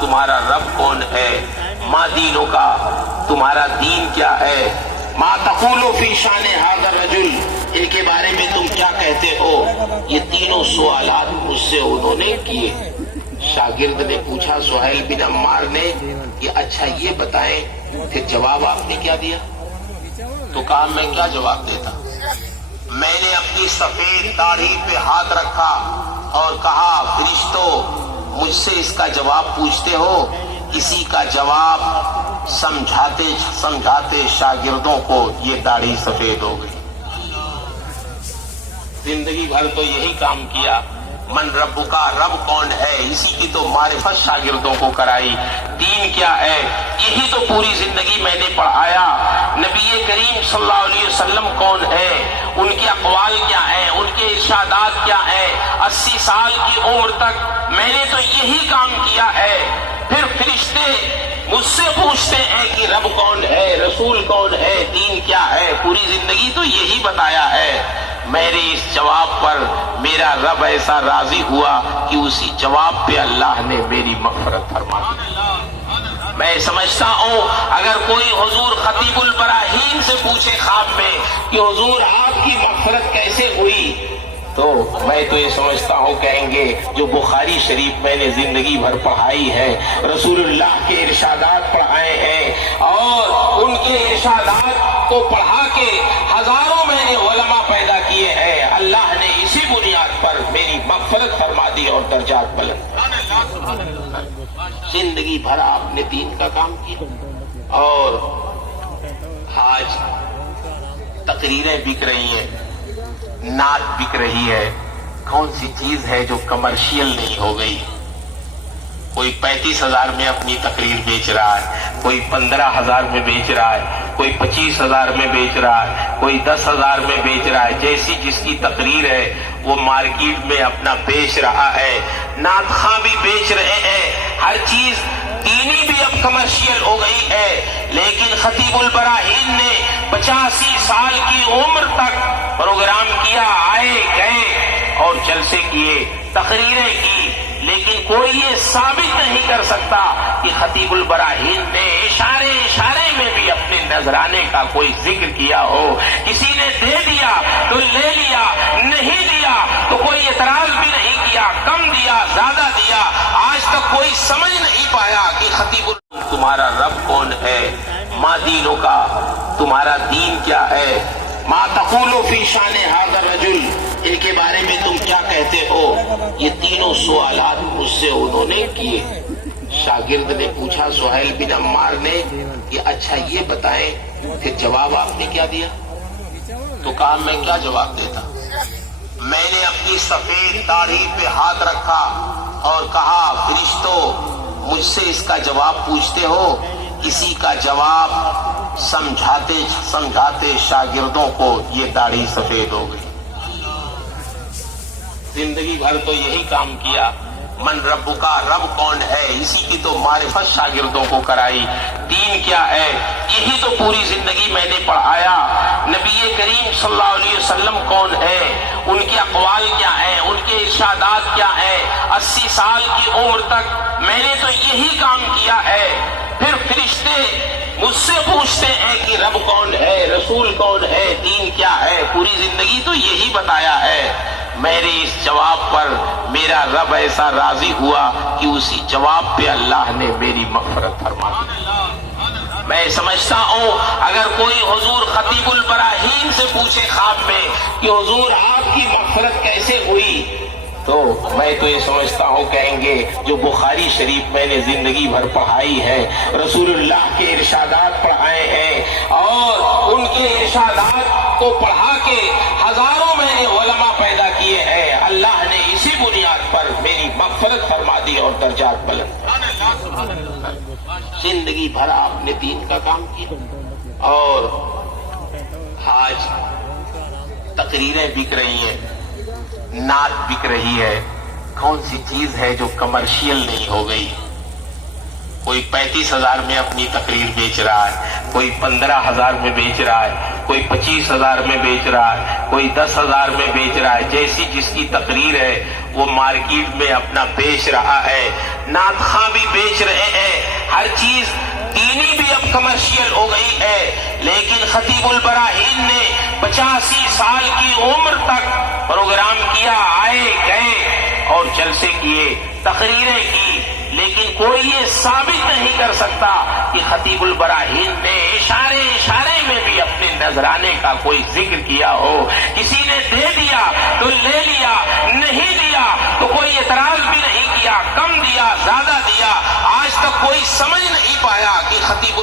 तुम्हारा रब कौन है, मा दीनों का तुम्हारा दीन क्या है, मा तक़ूलु फी शाने हाज़ा रजुल के बारे में तुम क्या कहते हो। ये तीनों सवालात मुझसे उन्होंने किए। शागिर्द ने पूछा सुहैल बिन अम्मार ने कि अच्छा ये बताएं फिर जवाब आपने क्या दिया। तो कहा मैं क्या जवाब देता। मैंने अपनी सफेद दाढ़ी पे हाथ रखा और कहा फरिश्तों मुझसे इसका जवाब पूछते हो। इसी का जवाब समझाते समझाते शागिर्दों को ये दाढ़ी सफेद हो गई। जिंदगी भर तो यही काम किया, मन रब्बु का रब कौन है, इसी की तो मारिफत शागिर्दों को कराई। दीन क्या है यही तो पूरी जिंदगी मैंने पढ़ाया। नबी करीम सल्लल्लाहु अलैहि वसल्लम कौन है, उनके अक़वाल क्या है, उनके इरशादात क्या है। 80 साल की उम्र तक मैंने तो यही काम किया है। फिर फरिश्ते मुझसे पूछते हैं कि रब कौन है, रसूल कौन है, दीन क्या है। पूरी जिंदगी तो यही बताया है। मेरे इस जवाब पर मेरा रब ऐसा राजी हुआ कि उसी जवाब पे अल्लाह ने मेरी मग़फ़िरत फरमा दी। मैं समझता हूँ अगर कोई हुजूर खतीबुल बराहीन से पूछे ख्वाब में कि हुजूर आपकी मग़फ़िरत कैसे हुई, तो मैं तो ये समझता हूँ कहेंगे जो बुखारी शरीफ मैंने जिंदगी भर पढ़ाई है, रसूलुल्लाह के इरशादात पढ़ाए हैं और उनके इरशादात को पढ़ा के हजारों मैंने उलमा पैदा किए हैं। अल्लाह ने इसी बुनियाद पर मेरी मग़फ़िरत फरमा दी और दर्जात बुलंद। जिंदगी भर आपने दीन का काम किया और आज तकरीरें बिक रही हैं, नात बिक रही है। कौन सी चीज है जो कमर्शियल नहीं हो गई। कोई 35,000 में अपनी तकरीर बेच रहा है, कोई 15,000 में बेच रहा है, कोई 25,000 में बेच रहा है, कोई 10,000 में बेच रहा है। जैसी जिसकी तकरीर है वो मार्केट में अपना बेच रहा है। नात खां भी बेच रहे हैं। हर चीज दीनी भी अब कमर्शियल हो गई है। लेकिन खतीबुल बराहीन ने 85 साल की उम्र तक प्रोग्राम किया, आए गए और जलसे किए, तकरीरें की, लेकिन कोई ये साबित नहीं कर सकता कि खतीबुल बराहीन ने इशारे इशारे में भी अपने नजराने का कोई जिक्र किया हो। किसी ने दे दिया तो ले लिया, नहीं दिया तो कोई एतराज भी नहीं किया, कम दिया ज्यादा दिया। आज तक कोई समझ नहीं पाया कि खतीबुल तुम्हारा रब कौन है, मा दीनों का तुम्हारा दीन क्या है, मा तक़ूलु फी शाने हाज़ा रजुल के बारे में तुम क्या कहते हो। ये तीनों सवालात मुझसे उन्होंने किए। शागिर्द ने पूछा सुहैल बिन अम्मार ने कि अच्छा ये बताएं फिर जवाब आपने क्या दिया। तो कहा मैं क्या जवाब देता। मैंने अपनी सफेद दाढ़ी पे हाथ रखा और कहा फरिश्तों मुझसे इसका जवाब पूछते हो। इसी का जवाब समझाते समझाते शागिर्दों को ये दाढ़ी सफेद हो गई। जिंदगी भर तो यही काम किया, मन रब्बु का रब कौन है, इसी की तो मारिफत शागिर्दों को कराई। दीन क्या है यही तो पूरी जिंदगी मैंने पढ़ाया। नबी करीम सल्लल्लाहु अलैहि वसल्लम कौन है, उनके अक़वाल क्या है, उनके इरशादात क्या है। 80 साल की उम्र तक मैंने तो यही काम किया है। फिर फरिश्ते मुझसे पूछते हैं कि रब कौन है, रसूल कौन है, दीन क्या है। पूरी जिंदगी तो यही बताया है। मेरे इस जवाब पर मेरा रब ऐसा राजी हुआ कि उसी जवाब पे अल्लाह ने मेरी मग़फ़िरत फरमा दी। मैं समझता हूँ अगर कोई हुजूर खतीबुल बराहीन से पूछे ख्वाब में कि हुजूर आपकी मग़फ़िरत कैसे हुई, तो मैं तो ये समझता हूँ कहेंगे जो बुखारी शरीफ मैंने जिंदगी भर पढ़ाई है, रसूलुल्लाह के इरशादात पढ़ाए हैं और उनके इरशादात को पढ़ा के हजारों मैंने उलमा पैदा किए हैं। अल्लाह ने इसी बुनियाद पर मेरी मग़फ़िरत फरमा दी और दर्जात बुलंद। जिंदगी भर आपने दीन का काम किया और आज तकरीरें बिक रही हैं, नात बिक रही है। कौन सी चीज है जो कमर्शियल नहीं हो गई। कोई 35,000 में अपनी तकरीर बेच रहा है, कोई 15,000 में बेच रहा है, कोई 25,000 में बेच रहा है, कोई 10,000 में बेच रहा है। जैसी जिसकी तकरीर है وہ مارکیٹ میں اپنا بیچ رہا ہے، نعت خواں بھی بیچ رہے ہیں، ہر چیز دینی بھی اب کمرشیل ہو گئی ہے، لیکن خطیب البراہین نے 85 سال کی عمر تک پروگرام کیا، آئے گئے اور جلسے کیے، تقریریں کی، لیکن کوئی یہ ثابت نہیں کر سکتا کہ خطیب البراہین نے اشارے اشارے میں بھی اپنے نذرانے کا کوئی ذکر کیا ہو۔ کسی نے دے دیا تو لے لیا، نہیں دیا تو کوئی اعتراض بھی نہیں کیا، کم دیا زیادہ دیا، آج تک کوئی سمجھ نہیں پایا کہ خطیب